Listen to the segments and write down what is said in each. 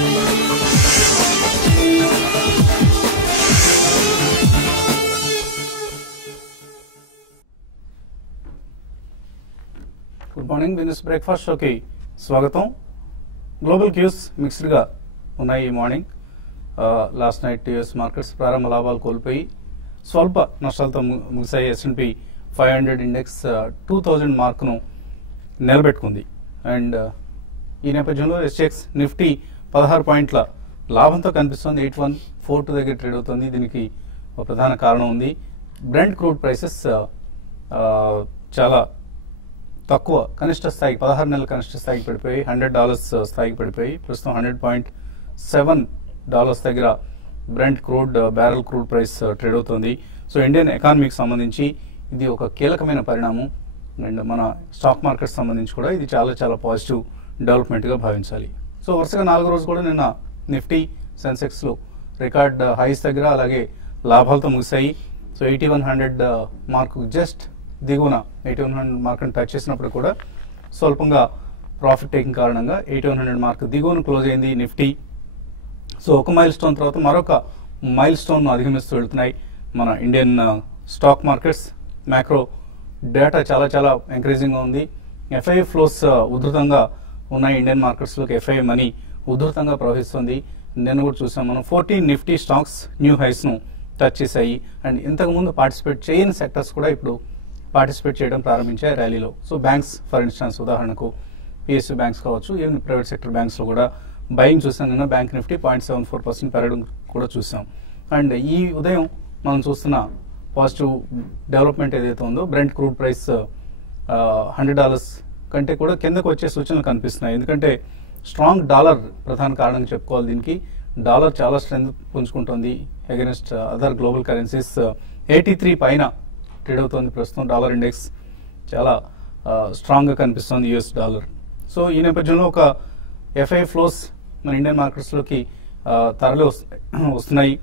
Good morning business breakfast షోకి స్వాగతం. Global cues మిక్స్డ్గా ఉన్నాయి ఈ morning. Last night US markets ప్రారంభ లాభాలు కోల్పోయి స్వల్ప నష్టాలతో ముగిసాయి. S&P 500 ఇండెక్స్ 2000 మార్కును నిలబెట్టుకుంది. అండ్ ఈ నేపథ్యంలో SGX నిఫ్టీ 16 పాయింట్ల లాభంతో కనిపిస్తుంది. 8142 దగ్గర ట్రేడ్ అవుతుంది. దీనికి ఒక ప్రధాన కారణం ఉంది. బ్రెంట్ క్రూడ్ ప్రైసెస్ చాలా తక్కువ కనిష్ట స్థాయికి 16 నెలల కనిష్ట స్థాయికి పడిపోయి $100 స్థాయికి పడిపోయి ప్రస్తుతం $100.7 దగ్గర Brent crude barrel crude price trade అవుతుంది. సో ఇండియన్ ఎకానమీకి సంబంధించి ఇది ఒక కీలకమైన పరిణామం. అండ్ మన స్టాక్ మార్కెట్ సంబంధించి కూడా ఇది చాలా చాలా పాజిటివ్ డెవలప్మెంట్గా భావించాలి. సో వరుసగా 4వ రోజు కూడా నిన్న నిఫ్టీ సెన్సెక్స్లో రికార్డ్ హైస్ దగ్గర అలాగే లాభాలతో ముగిశాయి. సో 8100 మార్కు జస్ట్ దిగువన 8100 మార్కును టచ్ చేసినప్పుడు కూడా స్వల్పంగా ప్రాఫిట్ టేకింగ్ కారణంగా 8100 మార్కు దిగువన క్లోజ్ అయింది నిఫ్టీ. సో ఒక మైల్ స్టోన్ తర్వాత మరొక మైల్ స్టోన్ అధిగమిస్తూ వెళ్తున్నాయి మన Indian stock markets. Macro data చాలా చాలా ఎంకరేజింగ్గా ఉంది. FII ఫ్లోస్ ఉధృతంగా ఉన్నాయి ఇండియన్ మార్కెట్స్లోకి. FII మనీ ఉధృతంగా ప్రవహిస్తుంది. నిన్న కూడా చూసాం మనం 14 నిఫ్టీ స్టాక్స్ న్యూ హైస్ను టచ్ చేశాయి. అండ్ ఇంతకుముందు పార్టిసిపేట్ చేయని సెక్టర్స్ కూడా ఇప్పుడు పార్టిసిపేట్ చేయడం ప్రారంభించాయి ర్యాలీలో. సో బ్యాంక్స్ ఫర్ ఇన్స్టాన్స్ ఉదాహరణకు PSU బ్యాంక్స్ కావచ్చు, ఈవెన్ ప్రైవేట్ సెక్టర్ బ్యాంక్స్లో కూడా బయింగ్ చూసాం. నిన్న బ్యాంక్ నిఫ్టీ 0.74% పెరగడం కూడా చూసాం. అండ్ ఈ ఉదయం మనం చూస్తున్న పాజిటివ్ డెవలప్మెంట్ ఏదైతే ఉందో బ్రెంట్ క్రూడ్ ప్రైస్ $100 కంటే కూడా కిందకు వచ్చే సూచనలు కనిపిస్తున్నాయి. ఎందుకంటే స్ట్రాంగ్ డాలర్ ప్రధాన కారణం చెప్పుకోవాలి. దీనికి డాలర్ చాలా స్ట్రెంగ్త్ పుంజుకుంటుంది అగెన్స్ట్ అదర్ గ్లోబల్ కరెన్సీస్. 83 పైన ట్రేడ్ అవుతుంది ప్రస్తుతం. డాలర్ ఇండెక్స్ చాలా స్ట్రాంగ్గా కనిపిస్తుంది యుఎస్ డాలర్. సో ఈ నేపథ్యంలో ఒక FII ఫ్లోస్ మన ఇండియన్ మార్కెట్స్లోకి తరలి వస్తున్నాయి.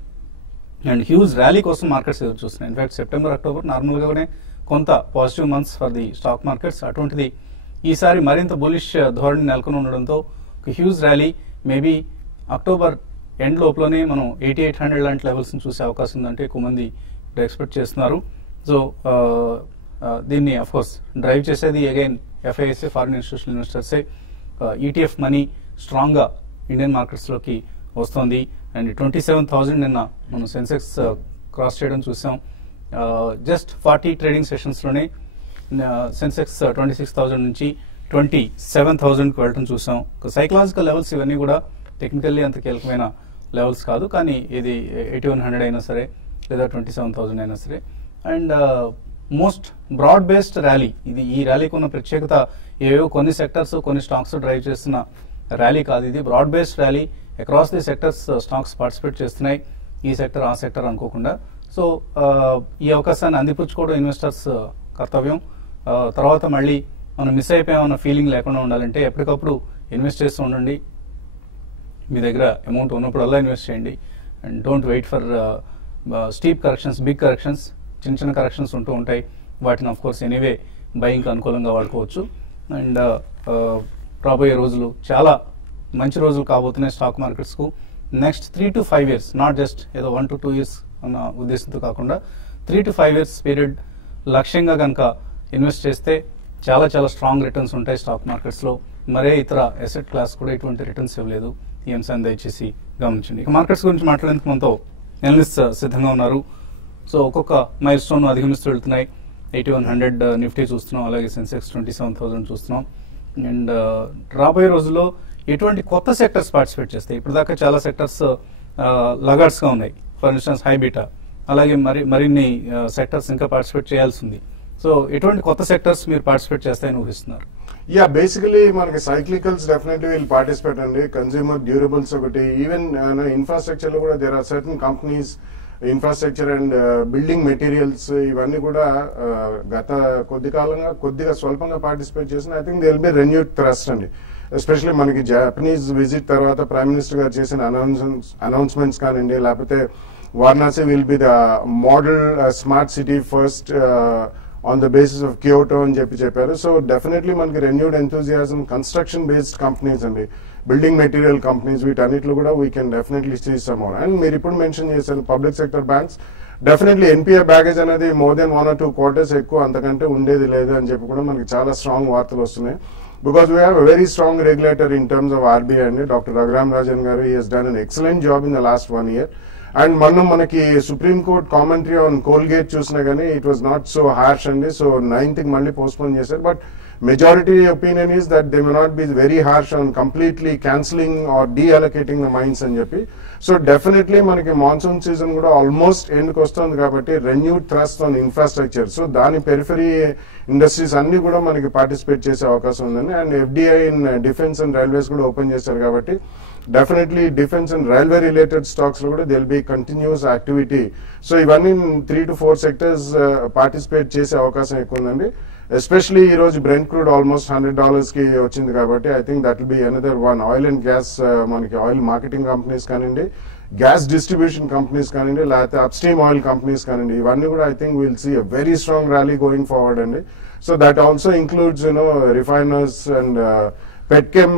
అండ్ హ్యూజ్ ర్యాలీ కోసం మార్కెట్స్ ఎదురు చూస్తున్నాయి. ఇన్ఫాక్ట్ సెప్టెంబర్ అక్టోబర్ నార్మల్గానే కొంత positive months for the stock markets. అటువంటిది ఈసారి మరింత బులిష్ ధోరణి నెలకొని ఉండడంతో ఒక huge rally maybe October end లోపలనే మనం 8800 లాంటి లెవెల్స్ని చూసే అవకాశం ఉందంటే ఎక్కువ మంది ఇప్పుడు ఎక్స్పెక్ట్ చేస్తున్నారు. సో దీన్ని అఫ్కోర్స్ డ్రైవ్ చేసేది అగైన్ FIIసే, ఫారిన్ ఇన్స్టిట్యూషనల్ ఇన్వెస్టర్సే. ETF మనీ స్ట్రాంగ్గా ఇండియన్ మార్కెట్స్లోకి వస్తుంది. అండ్ 27,000 నిన్న మనం సెన్సెక్స్ క్రాస్ చేయడం చూసాం. జస్ట్ 40 ట్రేడింగ్ సెషన్స్లోనే సెన్సెక్స్ 26,000 నుంచి 27,000కి వెళ్ళడం చూసాం. సైకలాజికల్ లెవెల్స్ ఇవన్నీ కూడా టెక్నికల్లీ అంత కీలకమైన లెవెల్స్ కాదు, కానీ ఇది 8100 అయినా సరే లేదా 27,000 అయినా సరే. And most broad based rally ఇది. ఈ ర్యాలీకి ఉన్న ప్రత్యేకత ఏవో కొన్ని సెక్టర్స్ కొన్ని స్టాక్స్ డ్రైవ్ చేస్తున్న ర్యాలీ కాదు. ఇది broad based rally. Across the sectors stocks participate చేస్తున్నాయి. ఈ సెక్టర్ ఆ సెక్టర్ అనుకోకుండా. సో ఈ అవకాశాన్ని అందిపుచ్చుకోవడం ఇన్వెస్టర్స్ కర్తవ్యం. తర్వాత మళ్ళీ మనం మిస్ అయిపోయామన్న ఫీలింగ్ లేకుండా ఉండాలంటే ఎప్పటికప్పుడు ఇన్వెస్ట్ చేస్తూ ఉండండి. మీ దగ్గర అమౌంట్ ఉన్నప్పుడల్లా ఇన్వెస్ట్ చేయండి. And don't wait for steep corrections, big corrections. చిన్న చిన్న కరెక్షన్స్ ఉంటూ ఉంటాయి. వాటిని ఆఫ్ కోర్స్ ఎనీవే బయింగ్కి అనుకూలంగా వాడుకోవచ్చు. అండ్ రాబోయే రోజులు చాలా మంచి రోజులు కాబోతున్నాయి స్టాక్ మార్కెట్స్కు. Next 3 to 5 years, not just ఏదో 1 to 2 years అన్న ఉద్దేశంతో కాకుండా 3 to 5 years పీరియడ్ లక్ష్యంగా కనుక ఇన్వెస్ట్ చేస్తే చాలా చాలా స్ట్రాంగ్ రిటర్న్స్ ఉంటాయి స్టాక్ మార్కెట్స్లో. మరే ఇతర అసెట్ క్లాస్ కూడా ఇటువంటి రిటర్న్స్ ఇవ్వలేదు. ఈ అంశాన్ని దయచేసి గమనించండి. ఇక మార్కెట్స్ గురించి మాట్లాడేందుకు మనతో ఎనలిస్ట్ సిద్ధంగా ఉన్నారు. సో ఒక్కొక్క మైల్ స్టోన్ అధిగమిస్తూ వెళ్తున్నాయి. 8100 నిఫ్టీ చూస్తున్నాం, అలాగే సెన్సెక్స్ 27,000 చూస్తున్నాం. అండ్ రాబోయే రోజుల్లో ఎటువంటి కొత్త సెక్టర్స్ పార్టిసిపేట్ చేస్తాయి? ఇప్పుడు దాకా చాలా సెక్టర్స్ లగార్డ్స్గా ఉన్నాయి. ఫర్ ఇన్స్టెన్స్ హైబీటా, అలాగే మరిన్ని సెక్టర్స్ ఇంకా పార్టిసిపేట్ చేయాల్సి ఉంది. సో ఎటువంటి కొత్త సెక్టర్స్ మీరు పార్టిసిపేట్ చేస్తాయని ఊహిస్తున్నారు? బేసికలీ మనకి సైక్లికల్స్ డెఫినెట్లీ వీళ్ళు పార్టిసిపేట్ అండి. కన్స్యూమర్ డ్యూరబుల్స్ ఒకటి, ఈవెన్ ఇన్ఫ్రాస్ట్రక్చర్ లో కూడా there are certain companies, infrastructure and building materials ఇవన్నీ కూడా గత కొద్ది కాలంగా కొద్దిగా స్వల్పంగా పార్టిసిపేట్ చేసిన. I think they will be renewed thrust అండి. ఎస్పెషల్లీ మనకి జాపనీస్ విజిట్ తర్వాత ప్రైమ్ మినిస్టర్ గారు చేసిన అనౌన్స్మెంట్స్ కానివ్వండి, లేకపోతే Varanasi will be the model smart city first on the basis of Kyoto అని చెప్పారు. సో డెఫినెట్లీ మనకి renewed enthusiasm construction based companies అండి. బిల్డింగ్ మెటీరియల్ కంపెనీస్, వీటన్నిటిలో కూడా we can definitely see some more. And మీరు ఇప్పుడు మెన్షన్ చేశారు public sector banks, definitely NPA baggage అనేది మోర్ దెన్ 1 or 2 quarters ఎక్కువ అంతకంటే ఉండేది లేదు అని చెప్పి కూడా మనకి చాలా స్ట్రాంగ్ వార్తలు వస్తున్నాయి. Because we have a very strong regulator in terms of RBI and Dr. Raghuram Rajan garu, he has done an excellent job in the last 1 year. And manaki Supreme Court commentary on Colgate chusna gani, it was not so harsh and so 9th malli postpone chesaru. But majority opinion is that they may not be very harsh on completely cancelling or deallocating the mines అని చెప్పి. So definitely మనకి monsoon season కూడా almost ఎండ్కి వస్తుంది కాబట్టి renewed thrust on infrastructure, so దాని periphery industries అన్ని కూడా మనకి పార్టిసిపేట్ చేసే అవకాశం ఉందండి. And FDI in defence and railways కూడా ఓపెన్ చేశారు కాబట్టి definitely defence and railway related stocks లో కూడా there'll be continuous activity. So ఇవన్నీ 3 to 4 సెక్టర్స్ పార్టిసిపేట్ చేసే అవకాశం ఎక్కువ ఉందండి. ఎస్పెషలీ ఈ రోజు బ్రెంట్ క్రూడ్ ఆల్మోస్ట్ $100 కి వచ్చింది కాబట్టి I think that will be another one. Oil and gas మనకి ఆయిల్ మార్కెటింగ్ కంపెనీస్ కానివ్వండి, గ్యాస్ డిస్ట్రిబ్యూషన్ కంపెనీస్ కానివ్వండి, లేకపోతే అప్స్ట్రీమ్ ఆయిల్ కంపెనీస్ కానివ్వండి, ఇవన్నీ కూడా I think will see a very strong rally going forward అండి. So that also includes refiners and petchem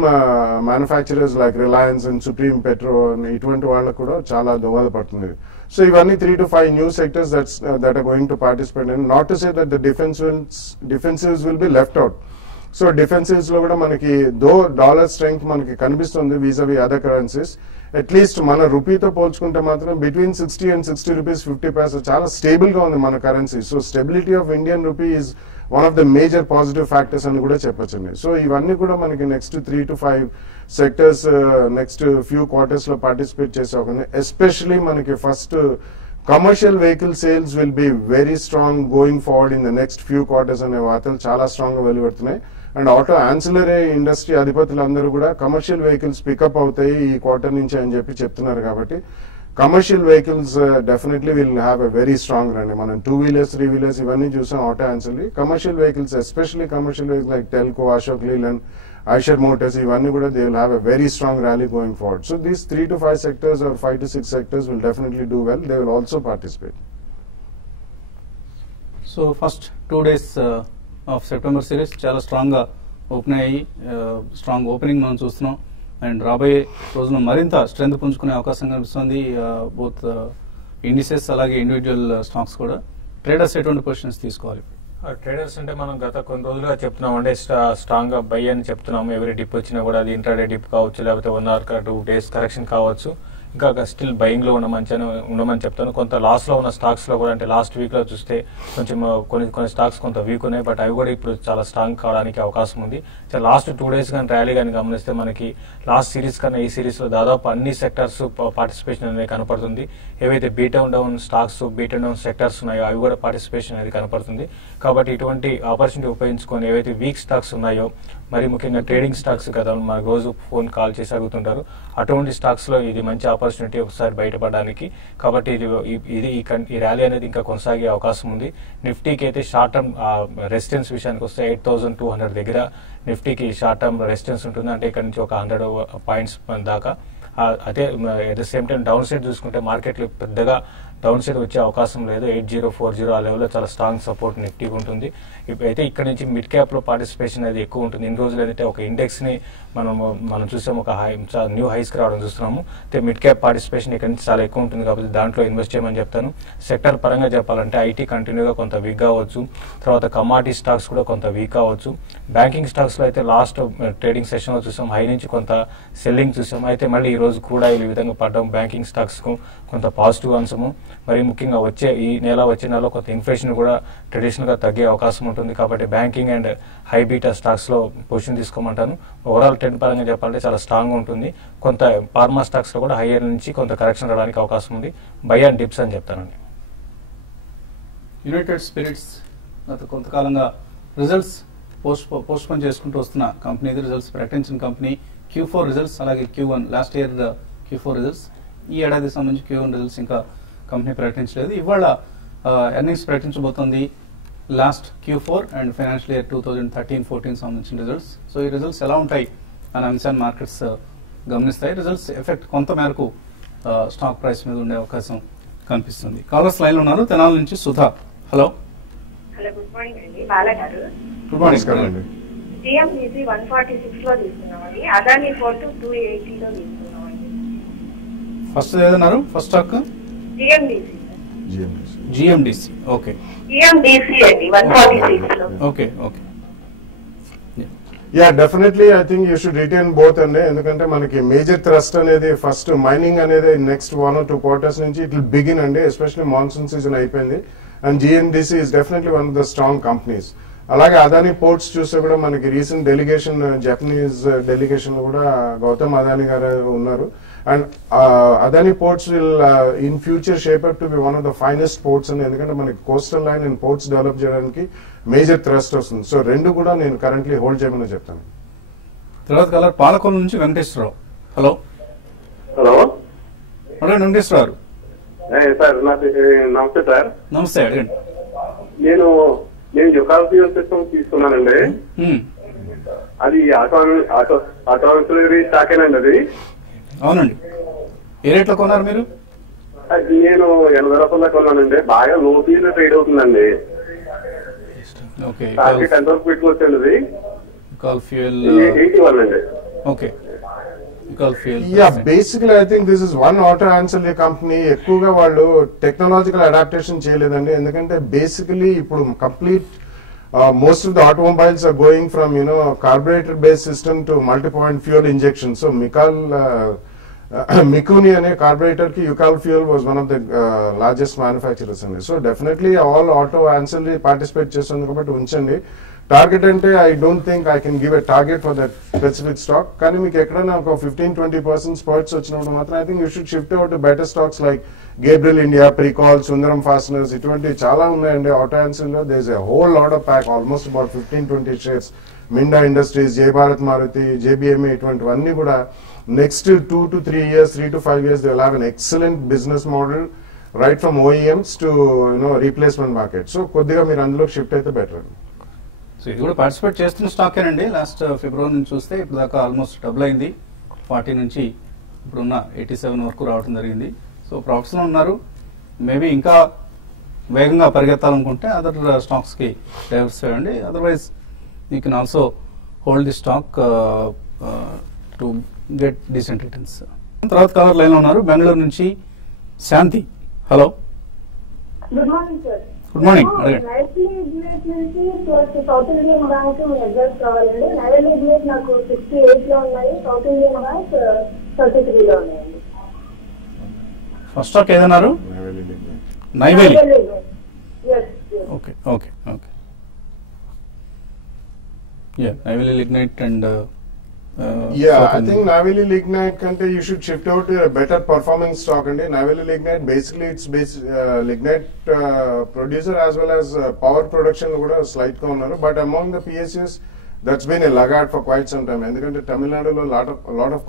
manufacturers like Reliance and Supreme Petro ఇటువంటి వాళ్ళకు కూడా చాలా దోహదపడుతుంది. సో ఇవన్నీ 3 to 5 new sectors that are going to participate in. Not to say that the defensives will be left out. So defensives లో కూడా మనకి dollar strength మనకి కనిపిస్తుంది vis-a-vis అదర్ కరెన్సీస్. అట్లీస్ట్ మన రూపీతో పోల్చుకుంటే మాత్రం బిట్వీన్ 60 and 60 rupees 50 paisa చాలా stable గా ఉంది మన currency. So stability of Indian rupee is one of the major positive factors అని కూడా చెప్పొచ్చండి. సో ఇవన్నీ కూడా మనకి next 3 to 5 sectors next few quarters లో పార్టిసిపేట్ చేసే అవకాశం. ఎస్పెషలీ మనకి first commercial vehicle sales will be very strong going forward in the next few quarters అనే వార్తలు చాలా స్ట్రాంగ్ గా వెలువడుతున్నాయి. అండ్ ఆటో యాన్సిలరీ ఇండస్ట్రీ అధిపతులందరూ కూడా కమర్షియల్ వెహికల్స్ పికప్ అవుతాయి ఈ క్వార్టర్ నుంచి అని చెప్పి చెప్తున్నారు కాబట్టి commercial vehicles definitely will have a very strong రండి. మనం 2-wheelers 3-wheelers ఇవన్నీ చూసాం auto ancillary. Commercial vehicles especially commercial vehicles like Telco, Ashok Leyland, Eicher Motors ఇవన్నీ కూడా they will have a very strong rally going forward. So these 3 to 5 sectors or 5 to 6 sectors will definitely do well. They will also participate. So first 2 days of September series చాలా strong గా open అయ్యి strong opening మనం చూస్తున్నాం. And రాబోయే రోజున మరింత strength పుంజుకునే అవకాశం కనిపిస్తుంది బోత్ ఇండిసెస్ అలాగే ఇండివిజువల్ స్టాక్స్ కూడా. ట్రేడర్స్ ఎటువంటి పొజిషన్స్ తీసుకోవాలి? ట్రేడర్స్ అంటే మనం గత కొన్ని రోజులుగా చెప్తున్నాం అంటే స్ట్రాంగ్ గా బై అని చెప్తున్నాము. ఎవరి డిప్ వచ్చినా కూడా అది ఇంట్రాడే డిప్ కావచ్చు, లేకపోతే 1 or 2 days కరెక్షన్ కావచ్చు. ఇంకా స్టిల్ బయింగ్ లో ఉండమని చెప్తాను. కొంత లాస్ లో ఉన్న స్టాక్స్ లో కూడా అంటే లాస్ట్ వీక్ లో చూస్తే కొంచెం కొన్ని స్టాక్స్ కొంత వీక్ ఉన్నాయి, బట్ అవి కూడా ఇప్పుడు చాలా స్ట్రాంగ్ కావడానికి అవకాశం ఉంది. లాస్ట్ 2 days కానీ ర్యాలీ కానీ గమనిస్తే మనకి లాస్ట్ సిరీస్ కన్నా ఈ సిరీస్ లో దాదాపు అన్ని సెక్టర్స్ పార్టిసిపేషన్ అనేది కనపడుతుంది. ఏవైతే డౌన్ స్టాక్స్ డౌన్ సెక్టర్స్ ఉన్నాయో అవి కూడా పార్టిసిపేషన్ అనేది కనపడుతుంది. కాబట్టి ఇటువంటి ఆపర్చునిటీ ఉపయోగించుకొని ఏవైతే వీక్ స్టాక్స్ ఉన్నాయో, మరి ముఖ్యంగా ట్రేడింగ్ స్టాక్స్ కదా మనకు రోజు ఫోన్ కాల్ చేసి అడుగుతుంటారు, అటువంటి స్టాక్స్ లో ఇది మంచి ఆపర్చునిటీ ఒకసారి బయటపడడానికి. కాబట్టి ఈ ర్యాలీ అనేది ఇంకా కొనసాగే అవకాశం ఉంది. నిఫ్టీకి అయితే షార్ట్ టర్మ్ రెసిస్టెన్స్ విషయానికి వస్తే 8,200 దగ్గర నిఫ్టీకి షార్ట్ టర్మ్ రెసిస్టెన్స్ ఉంటుంది. అంటే ఇక్కడ నుంచి ఒక 100 points దాకా. అదే at the same time down side చూసుకుంటే మార్కెట్లో పెద్దగా డౌన్ సైడ్ వచ్చే అవకాశం లేదు. 8040 ఆ లెవెల్లో చాలా స్ట్రాంగ్ సపోర్ట్ నిఫ్టీకి ఉంటుంది. అయితే ఇక్కడ నుంచి మిడ్ క్యాప్ లో పార్టిసిపేషన్ అనేది ఎక్కువ ఉంటుంది. ఇన్ని రోజులు అయితే ఒక ఇండెక్స్ ని మనం చూసాం, ఒక న్యూ హైస్ కి రావడం చూస్తున్నాము. అయితే మిడ్ క్యాప్ పార్టిసిపేషన్ ఇక్కడ నుంచి చాలా ఎక్కువ ఉంటుంది కాబట్టి దాంట్లో ఇన్వెస్ట్ చేయమని చెప్తాను. సెక్టర్ పరంగా చెప్పాలంటే ఐటీ కంటిన్యూగా కొంత వీక్ కావచ్చు, తర్వాత కమాడిటీ స్టాక్స్ కూడా కొంత వీక్ కావచ్చు. బ్యాంకింగ్ స్టాక్స్ లో అయితే లాస్ట్ ట్రేడింగ్ సెషన్ లో చూసాం హై నుంచి కొంత సెల్లింగ్ చూసాం. అయితే మళ్ళీ ఈ రోజు కూడా ఈ విధంగా పడడం బ్యాంకింగ్ స్టాక్స్ కు కొంత పాజిటివ్ అంశము. మరి ముఖ్యంగా వచ్చే నెలలో కొంత ఇన్ఫ్లేషన్ కూడా ట్రెడిషనల్ గా తగ్గే అవకాశం ఉంటుంది. కాబట్టి banking and high beta stocks లో పొజిషన్ తీసుకోమంటాను. ఓవరాల్ ట్రెండ్ పరంగా చెప్పాలంటే చాలా స్ట్రాంగ్ ఉంటుంది. కొంత ఫార్మా స్టాక్స్ లో కూడా హైయర్ నుంచి కొంత కరెక్షన్ రావడానికి అవకాశం ఉంది. బై అండ్ డిప్స్ అని చెప్తానండి. యునైటెడ్ స్పిరిట్స్ గత కొంతకాలంగా రిజల్ట్స్ పోస్ట్పోన్ చేసుకుంటూ వస్తున్న కంపెనీ, రిజల్ట్స్ ప్రకటించిన కంపెనీ. Q4 రిజల్ట్స్ అలాగే Q1 last year Q4 results, ఈ ఏడాదికి సంబంధించి Q1 రిజల్ట్స్ ఇంకా కంపెనీ ప్రకటించలేదు. ఇవాళ ఎర్నింగ్స్ ప్రకటించబోతోంది last Q4 and financial year 2013-14 సంబంధించిన రిజల్ట్స్. సో ఈ రిజల్ట్స్ ఎలా ఉంటాయి అనే అంశాన్ని మార్కెట్స్ గమనిస్తాయి. రిజల్ట్స్ ఎఫెక్ట్ కొంత మేరకు స్టాక్ ప్రైస్ మీద ఉండే అవకాశం కనిపిస్తుంది. కాలర్స్ లైన్ లో ఉన్నారు. తెనాలి నుంచి Sudha. Hello. Hello, good morning అండి. బాలా గారు. గుడ్ మార్నింగ్ అండి. జిఎండిసి 146 లో తీసుకున్నామండి. అదాని పోర్ట్ 280 లో తీసుకున్నామండి. ఫస్ట్ ఏదన్నారు first stock GMDC GMDC. Okay GMDC అండి 146 లో. Okay okay yeah definitely I think you should retain both అండి. ఎందుకంటే మనకి మేజర్ థ్రస్ట్ అనేది ఫస్ట్ మైనింగ్ అనేది నెక్స్ట్ 1 or 2 quarters నుంచి ఇట్ విల్ బిగిన్ అండి. ఎస్పెషల్లీ మాన్సూన్ సీజన్ అయిపోయింది. And GMDC is definitely one of the strong companies. అలాగే Adani ports చూస్తే కూడా మనకి రీసెంట్ డెలిగేషన్ జపనీస్ డెలిగేషన్ లో కూడా గౌతమ్ అదాని గారు ఉన్నారు. And Adani ports will in future shape up to be one of the finest ports అని. ఎందుకంటే మనకి coastal line and ports develop చేయడానికి మేజర్ థ్రస్ట్ వస్తుంది. సో రెండు కూడా నేను కరెంట్లీ హోల్డ్ చేయమని చెప్తాను. తర్వాత కలర్ పాలకొల్లు నుంచి Venkateswararao. Hello hello Venkateswararao sir, నమస్తే సార్. నమస్తే, అడగండి. నేను యుకాల్ ఫ్యూయల్ సిస్టమ్ తీసుకున్నానండి. అది ఆటోమేటరీ స్టాకేనండి. అది అవునండి. ఏ రేట్లో కొన్నారు మీరు? అది నేను 80 రూపాయల కొన్నానండి. బాగా లో ఫీల్ ట్రేడ్ అవుతుందండి. ఓకే టార్గెట్ ఎంత వరకు పెట్టుకోవచ్చండి? అది యుకాల్ ఫ్యూయల్ 81 అండి. Okay Ucal fuel. Yeah basically I think this is one auto ancillary company. ఎక్కువగా వాళ్ళు టెక్నాలజికల్ అడాప్టేషన్ చేయలేదండి. ఎందుకంటే బేసికలీ ఇప్పుడు complete most of the automobiles are going from carburetor based system to multi-point fuel injection. So Mikuni ane carburetor ki Ucal Fuel was one of the largest manufacturers. So definitely all auto ancillary participate chestundi kabatti unchandi. Target ante I don't think I can give a target for that specific stock. Kani meeku ekkadana oka 15-20% spurts vachinappudu matram I think you should shift over to better stocks like Gabriel India, Precol, Sundaram Fasteners. Itvanti chala unnayandi auto ancillary. There is a whole lot of pack, almost about 15-20 shares. Minda Industries, Jay Bharat Maruti, JBMA, itvantivanni kuda next 2 to 3 years, 3 to 5 years they will have an excellent business model right from OEMs to replacement market. So koddiga meer andulo shift aithe better. So ఇది కూడా participate చేస్తున్న స్టాకేనండి. Last ఫిబ్రవరి నుంచి చూస్తే ఇప్పుడు దాకా almost double అయింది. 40 నుంచి ఇప్పుడున్న 87 వరకు రావడం జరిగింది. సో ప్రాఫిట్స్లో ఉన్నారు. మేబీ ఇంకా వేగంగా పరిగెత్తాలనుకుంటే అదర్ స్టాక్స్కి డైవర్సిఫై అండి. Otherwise you can also hold the stock to get decent returns. తర్వాత కలర్ లైన్లో ఉన్నారు బెంగళూరు నుంచి Shanthi. Hello good morning sir. Good morning, అడగండి. సౌత్ ఇండియన్ బ్యాంక్ అడ్రస్ కావాలండి. నైవేలి బిజినెస్ నాకు 68 లో ఉన్నాయి. సౌత్ ఇండియన్ బ్యాంక్ 33 లో ఉన్నాయండి. ఫస్ట్ స్టాక్ ఏదన్నారు? Neyveli. Okay okay okay yeah Neyveli lignite and I think Navili Lignite kante you should shift over to a better performing stock andi. Navili Lignite basically it's lignite producer as well as power production kuda slight ga unnaru. But among the PSUs that's been a laggard for quite some time. Endukante Tamil Nadu lo lot of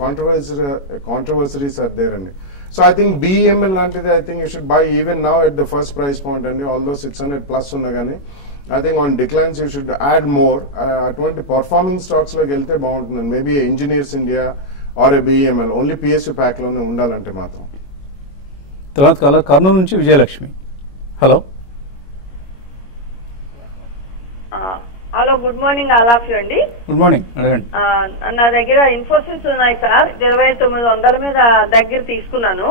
controversies are there andi. So I think BEML lantidi I think you should buy even now at the first price point andi. Although 600 plus unna gani I think on declines you should add more. Atvanti performing stocks lo gelte baguntundi. Maybe Engineers India or a BEML only PSU pack lone undalante matram. తర్వాత colour Kurnool నుంచి Vijayalakshmi. Hello hello good morning all of you అండి. Good morning, అడగండి. నా దగ్గర ఇన్ఫోసిస్ ఉన్నాయి sir. 2900 మీద దగ్గర తీసుకున్నాను.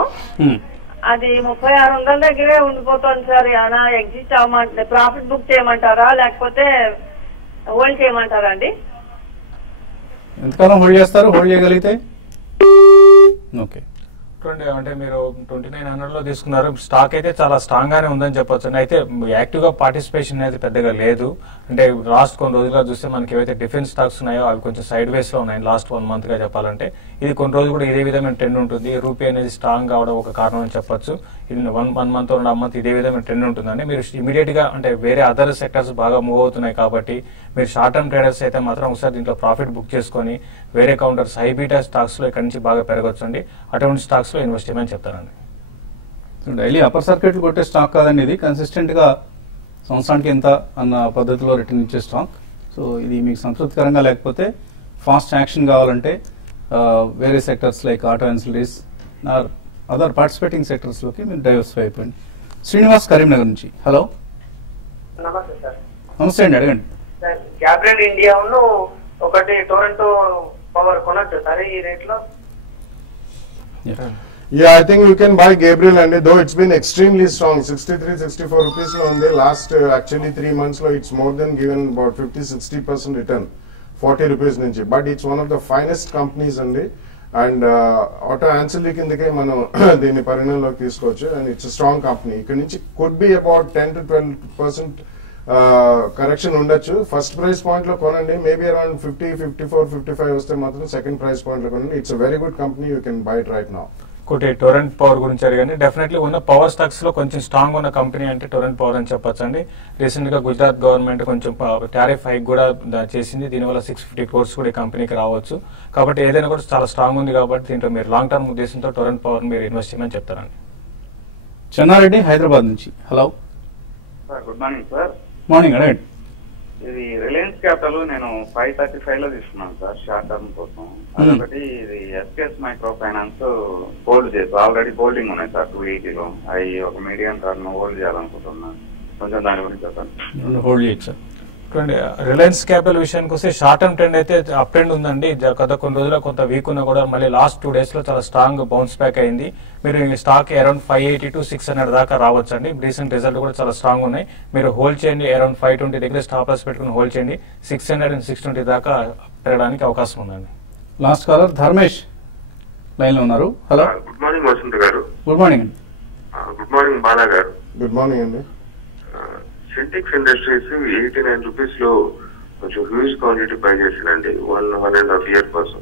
అది 3600 దగ్గరే ఉండిపోతుంది సార్. ఏమైనా ఎగ్జిట్ అవ్వమంటే ప్రాఫిట్ బుక్ చేయమంటారా లేకపోతే హోల్డ్ చేయమంటారా అండి? ఎంతకాలం హోల్డ్ చేస్తారు? హోల్డ్ చేయగలిగితే ఓకే. అంటే మీరు 2900 లో తీసుకున్నారు. స్టాక్ అయితే చాలా స్ట్రాంగ్ గానే ఉందని చెప్పొచ్చు. అయితే యాక్టివ్ గా పార్టిసిపేషన్ అనేది పెద్దగా లేదు. అంటే లాస్ట్ కొన్ని రోజులుగా చూస్తే మనకి ఏవైతే డిఫెన్స్ స్టాక్స్ ఉన్నాయో అవి కొంచెం సైడ్ వేస్ లో ఉన్నాయి లాస్ట్ 1 month గా చెప్పాలంటే. ఇది కొన్ని రోజులు కూడా ఇదే విధమైన ట్రెండ్ ఉంటుంది. రూపీ అనేది స్ట్రాంగ్ కావడం ఒక కారణం అని చెప్పొచ్చు. ఇది 1 month 2 month ఇదే విధమైన ట్రెండ్ ఉంటుందండి. మీరు ఇమీడియట్ గా అంటే వేరే అదర్ సెక్టర్స్ బాగా మూవ్ అవుతున్నాయి కాబట్టి మీరు షార్ట్ టర్మ్ ట్రేడర్స్ అయితే మాత్రం ఒకసారి దీంట్లో ప్రాఫిట్ బుక్ చేసుకొని వేరే కౌంటర్స్ హై బీటా స్టాక్స్ లో ఇక్కడ నుంచి బాగా పెరగొచ్చు అండి. అటువంటి స్టాక్స్ లో ఇన్వెస్ట్ చేయమని చెప్తారండి. డైలీ అప్పర్ సర్క్యూట్లు కొట్టే స్టాక్ కాదండి. ఇది కన్సిస్టెంట్ గా సంవత్సరానికి ఎంత అన్న పద్ధతిలో రిటర్న్ ఇచ్చే స్టాక్. సో ఇది మీకు సంతృప్తికరంగా లేకపోతే ఫాస్ట్ యాక్షన్ కావాలంటే వేరే sectors like auto ancillaries or other participating sectors లోకి మీరు డైవర్సిఫై అయిపోయింది. శ్రీనివాస్ కరీంనగర్ నుంచి. హలో నమస్తే సార్. నమస్తే అండి, అడగండి. గ్యాబ్రియల్ ఇండియా ఒకటి టొరంటో పవర్ కొనొచ్చు సార్ ఈ రేట్ లో? Yeah, I think you can buy Gabriel, and though it's been extremely strong, 63-64 rupees on the last actually 3 months lo it's more than given about 50-60% return, 40 rupees nunchi, but it's one of the finest companies andi, and auto ancillary kindike manam dini parinamloki teesukochu, and it's a strong company. Ikkadi nunchi could be about 10-12% correction ఉండొచ్చు. First price point లో కొనండి, maybe around 50, 54, 55 వస్తే మాత్రం second price point లో కొనండి. It's a very good company, you can by it right now. ఒకటి Torrent power గురించి అడిగాను. డెఫినెట్లీ ఉన్న పవర్ స్టాక్స్ లో కొంచెం స్ట్రాంగ్ ఉన్న కంపెనీ అంటే టొరెంట్ పవర్ అని చెప్పొచ్చు అండి. రీసెంట్ గా గుజరాత్ గవర్నమెంట్ కొంచెం టారిఫ్ హైక్ కూడా చేసింది, దీనివల్ల 650 crores కూడా ఈ కంపెనీకి రావచ్చు. కాబట్టి ఏదైనా కూడా చాలా స్ట్రాంగ్ ఉంది కాబట్టి దీంట్లో మీరు లాంగ్ టర్మ్ ఉద్దేశంతో టొరెంట్ పవర్ మీరు ఇన్వెస్ట్ చేయమని చెప్తారండి. చెన్నారెడ్డి హైదరాబాద్ నుంచి. Hello sir, good morning sir. Morning. అడగండి. ఇది రిలయన్స్ క్యాపిటల్ నేను 535 లో తీసుకున్నాను సార్ షార్ట్ టర్మ్ కోసం. అదొకటి ఇది ఎస్కేఎస్ మైక్రో ఫైనాన్స్ హోల్డ్ చేసి ఆల్రెడీ హోల్డింగ్ ఉన్నాయి సార్ 280లో. అవి ఒక మీడియం టర్మ్ హోల్డ్ చేయాలనుకుంటున్నాను, కొంచెం దాని గురించి చెప్పండి. హోల్డ్ చేయొచ్చు. రిలయన్స్ క్యాపిటల్ విషయానికి వస్తే షార్ట్ టర్మ్ ట్రెండ్ అయితే అప్ ట్రెండ్ ఉందండి. గత కొన్ని రోజుల్లో కొంత వీక్ ఉన్నా కూడా మళ్ళీ లాస్ట్ 2 days లో చాలా స్ట్రాంగ్ బౌన్స్ బ్యాక్ అయింది. మీరు స్టాక్ అరౌండ్ 580 to 600 దాకా రావచ్చు అండి. రీసెంట్ రిజల్ట్ కూడా చాలా స్ట్రాంగ్ ఉన్నాయి. మీరు హోల్డ్ చేయండి, అరౌండ్ 520 దగ్గర స్టాప్ లాస్ పెట్టుకుని హోల్డ్ చేయండి. 600 and 620 దాకా పెరగడానికి అవకాశం ఉందండి. లాస్ట్ కాలర్ ధర్మేష్ లైన్ లో ఉన్నారు. హలో, గుడ్ మార్నింగ్ వసంత్ గారు. గుడ్ మార్నింగ్ అండి. గుడ్ మార్నింగ్ బాలా గారు. గుడ్ మార్నింగ్ అండి. సింటెక్స్ ఇండస్ట్రీస్ 89 రూపీస్ లో కొంచెం హ్యూజ్ క్వాంటిటీ బై చేసిందండి 1.5 year కోసం.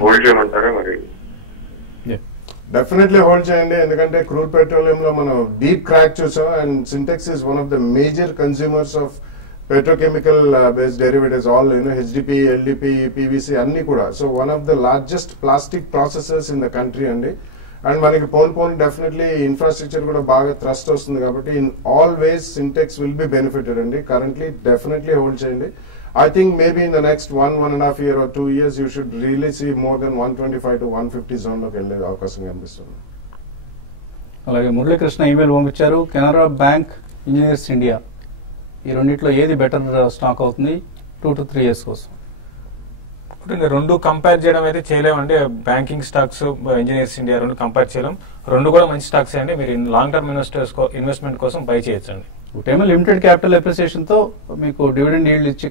హోల్డ్ చేయమంటారా మరి? డెఫినెట్లీ హోల్డ్ చేయండి, ఎందుకంటే క్రూడ్ పెట్రోలియం లో మనం డీప్ క్రాక్ చూసాం, and Sintex is one of the major consumers of petrochemical based derivatives, all HDP, LDP, PVC అన్ని కూడా. So one of the largest plastic processors in the country అండి. And మనకి phone definitely infrastructure కూడా బాగా thrust వస్తుంది కాబట్టి in all ways Sintex will be benefited అండి. Currently definitely hold చేయండి. I think maybe in the next 1.5 year or 2 years you should really see more than 125 to 150 zone లోకి వెళ్ళే అవకాశం కనిపిస్తుంది. అలాగే మురళీకృష్ణ ఈమెయిల్ పంపించారు. కెనరా బ్యాంక్, ఇంజనీర్స్ ఇండియా, ఈ రెండిట్లో ఏది బెటర్ స్టాక్ అవుతుంది 2 to 3 years కోసం? ఇప్పుడు రెండు కంపేర్ చేయడం అయితే చేయలేమండి. బ్యాంకింగ్ స్టాక్స్, ఇంజనీర్స్ ఇండియా రెండు కంపేర్ చేయలేం. రెండు కూడా మంచి స్టాక్స్ అండి. మీరు లాంగ్ టర్మ్ ఇన్వెస్ట్మెంట్ కోసం బై చేయొచ్చండి. ఒకటేమో లిమిటెడ్ క్యాపిటల్ అప్రిసియేషన్ తో మీకు డివిడెండ్ ఈల్డ్ ఇచ్చే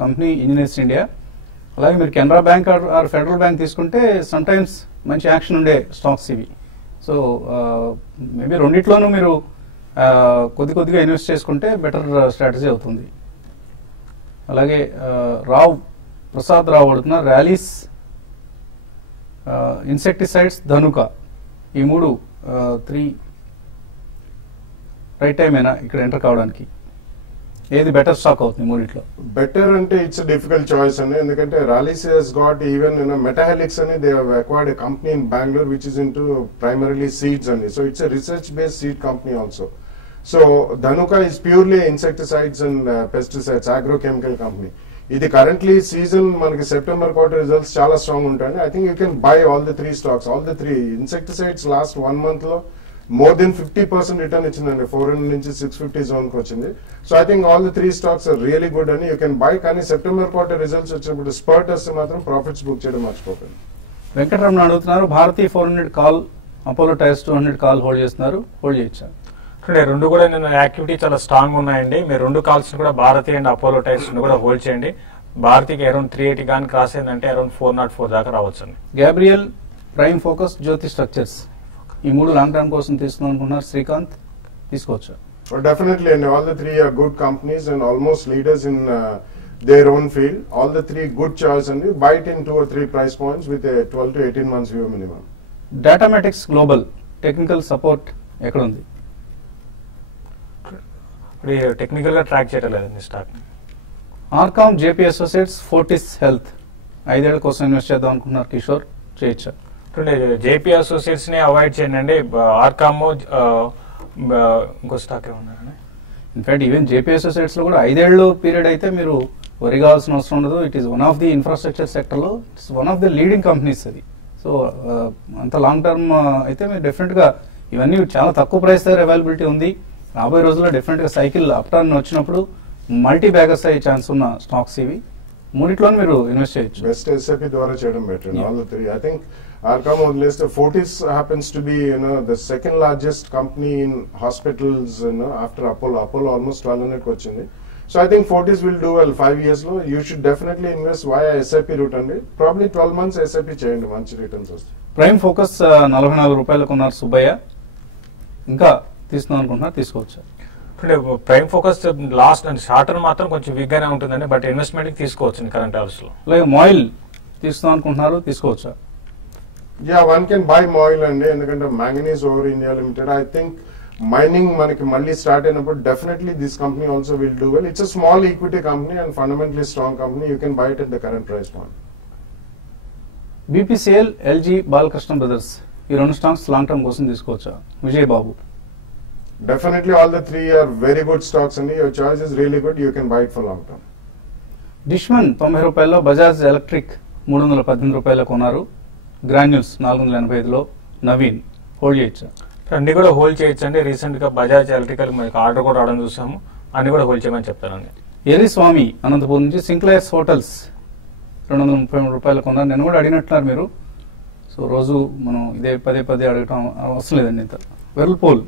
కంపెనీ ఇంజనీర్స్ ఇండియా. అలాగే మీరు Canara bank or federal bank తీసుకుంటే సమ్ టైమ్స్ మంచి యాక్షన్ ఉండే స్టాక్స్ ఇవి. సో మేబీ రెండిట్లోనూ మీరు కొద్దిగా ఇన్వెస్ట్ చేసుకుంటే బెటర్ స్ట్రాటజీ అవుతుంది. అలాగే ప్రసాద్ రావు అడుగుతున్నారు, ర్యాలీస్, ఇన్సెక్టిసైడ్స్, ధనుక, ఈ 3 రైట్ టైం అయినా ఇక్కడ ఎంటర్ కావడానికి ఏది బెటర్ స్టాక్ అవుతుంది మూడిట్లో? బెటర్ అంటే ఇట్స్ డిఫికల్ట్ చాయిస్ అండి, ఎందుకంటే Rallis has got even Metahelix అని they have acquired a company in Bengaluru which is into primarily seeds అండి. So it's a research based seed company also. So Dhanuka is purely insecticides and pesticides, agrochemical company. ఇది currently season మనకి September quarter results చాలా strong ఉంటాయి. I think you can buy all the 3 stocks. All the 3 insecticides last 1 month లో more than 50% return ఇచ్చిందండి. 400 నుంచి 650 zone కి వచ్చింది. So I think all the 3 stocks are really good అని you can buy. కానీ September quarter results వచ్చినప్పుడు spurt వస్తే మాత్రం ప్రాఫిట్స్ బుక్ చేయడం మర్చిపోకండి. వెంకటరమణ అడుగుతున్నారు, Bharti 400 call, Apollo tyres 200 call hold చేస్తున్నారు, హోల్డ్ చేయొచ్చా? రెండు కూడా నేను యాక్టివిటీ చాలా స్ట్రాంగ్ ఉన్నాయండి. మీరు 2 కాల్స్ కూడా భారతీ అండ్ అపోలో టైర్స్ కూడా హోల్డ్ చేయండి. భారతీకి అరౌండ్ 380 కానీ క్రాస్ అయిందంటే అరౌండ్ 404 దాకా రావచ్చండి. గ్యాబ్రియల్, ప్రైమ్ ఫోకస్, జ్యోతి స్ట్రక్చర్స్, ఈ 3 లాంగ్ టర్మ్ కోసం తీసుకున్నాం అనుకుంటున్నారు. శ్రీకాంత్, తీసుకోవచ్చా? Definitely, and all the 3 are good companies and almost leaders in their own field. All the 3 good choice, and you buy it in 2 or 3 price points with a 12 to 18 months view minimum. Datamatics Global, technical support ఎక్కడ ఉంది? Technical గా track చేయడం లేదండి stock. RCom, JP associates, Fortis health, 5 ఏళ్ల కోసం invest చేద్దాం అనుకుంటున్నారు. కిషోర్, చేయొచ్చా? జేపీ అసోసియేట్స్ ని అవాయిడ్ చేయండి. ఆర్కామ్, ఇంకో స్టాక్ ఏమన్నారండి? ఇన్ఫాక్ట్ ఈవెన్ జేపీ అసోసియేట్స్ లో కూడా 5 ఏళ్ళు పీరియడ్ అయితే మీరు వరి కావాల్సిన అవసరం ఉండదు. It is one of the infrastructure sector లో it's one of the leading companies అది. సో అంత లాంగ్ టర్మ్ అయితే మీరు డెఫినెట్ గా ఇవన్నీ చాలా తక్కువ ప్రైస్ దగ్గర అవైలబిలిటీ ఉంది. రాబోయే రోజుల్లో డెఫినెట్ గా సైకిల్ అప్ టర్న్ వచ్చినప్పుడు మల్టీ బ్యాగర్స్ అయ్యే ఛాన్స్ ఉన్న స్టాక్స్ ఇవి. మూడిట్లో మీరు ఇన్వెస్ట్ చేయొచ్చు. బెస్ట్ ఎస్ఐపి ద్వారా చేయడం better. All the three I think Arcam వదిలేస్తే Fortis happens to be the second largest company in hospitals after Apollo. Apollo almost 1200 వచ్చింది. So I think Fortis will do well 5 years లో. You should definitely invest via SIP route అండి. Probably 12 months SIP చేయండి, మంచి returns వస్తాయి. Prime focus 44 రూపాయలు కొన్నారు సుబ్బయ్య, ఇంకా తీసుకుందాం అనుకుంటున్నారు, తీసుకోవచ్చు. Prime focus last and short term మాత్రం కొంచెం వీక్ గానే ఉంటుందండి, బట్ ఇన్వెస్ట్మెంట్ కి తీసుకోవచ్చు కరెంట్ అవర్స్ లో. అలాగే మాయిల్ తీసుకుందాం అనుకుంటున్నారు, తీసుకోవచ్చా? Yeah, one can buy Moil అండి, ఎందుకంటే Manganese Ore India Limited. I think mining మనకి మళ్ళీ స్టార్ట్ అయినప్పుడు definitely this company also will do well. It's a small equity company and fundamentally strong company. You can by it at the current price point. BPCL, LG, Balakrishna brothers ఈ రెండు stocks long term కోసం తీసుకోవచ్చా? విజయ్ బాబు. Definitely all the three are very good stocks and your choice is really good. You can buy it for long term. Dishman 90 రూపాయల్లో, Bajaj electric 318 రూపాయలు కొన్నారు, granules 485లో, Naveen hold చేయొచ్చా? అన్ని కూడా హోల్డ్ చేయొచ్చు అండి. రీసెంట్ గా బజాజ్ ఎలక్ట్రికల్ మనకి ఆర్డర్ కూడా రావడం చూసాము, అన్ని కూడా హోల్డ్ చేయమని చెప్తారండి. ఎరి స్వామి అనంతపూర్ నుంచి, సింక్లైర్స్ హోటల్స్ 233 రూపాయలు కొన్నారు. నేను కూడా అడిగినట్టున్నారు మీరు, సో రోజు మనం ఇదే పదే అడగటం అవసరం లేదండి. ఇంత వర్ల్పూల్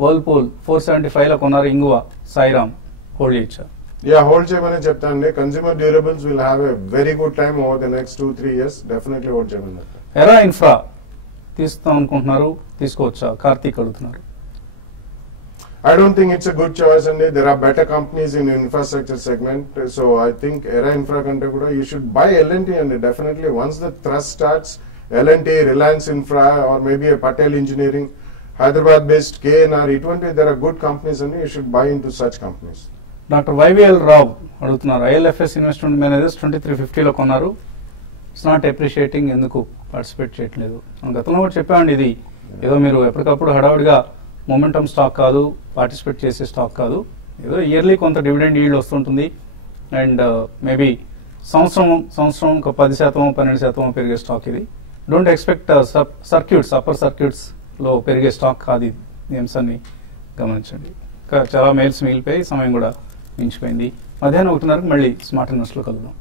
475లో కొన్నారు, ఇంగువ, సాయిరామ్ హోల్డ్ చేయొచ్చా? యా, హోల్డ్ చేయమని చెప్తానండి. Consumer durables will have a very good time over the next 2-3 years. Definitely hold చేయమని చెప్తాను. ఎరా ఇన్ఫ్రా తీస్తాం అనుకుంటున్నారు, తీసుకోవచ్చా? కార్తీక్ అడుగుతున్నారు. I don't think it's a good choice and there are better companies in infrastructure segment. So I think Era Infra kante kuda you should buy L&T and definitely once the thrust starts, L&T, Reliance Infra or maybe a Patel Engineering, Hyderabad based KNR, there are good companies and you should buy into such companies. Doctor YVL Rao అడుగుతున్నారు, IL&FS investment managers 2350లో కొన్నారు, it's not appreciating, ఎందుకు participate చేయట్లేదు? మనం గతంలో కూడా చెప్పామండి, ఇది ఏదో మీరు ఎప్పటికప్పుడు హడావుడిగా మొమెంటమ్ స్టాక్ కాదు, పార్టిసిపేట్ చేసే స్టాక్ కాదు, ఏదో ఇయర్లీ కొంత డివిడెండ్ ఈల్డ్ వస్తుంటుంది అండ్ మేబీ సంవత్సరం ఒక 10% 12% పెరిగే స్టాక్ ఇది. Don't expect circuits, upper circuits లో పెరిగే స్టాక్ కాదు ఇది. ఈ అంశాన్ని గమనించండి. ఇంకా చాలా మెయిల్స్ మిగిలిపోయి సమయం కూడా మించిపోయింది. మధ్యాహ్నం 1:30కి మళ్ళీ స్మార్ట్ ఇన్వెస్ట్లో కలుద్దాం.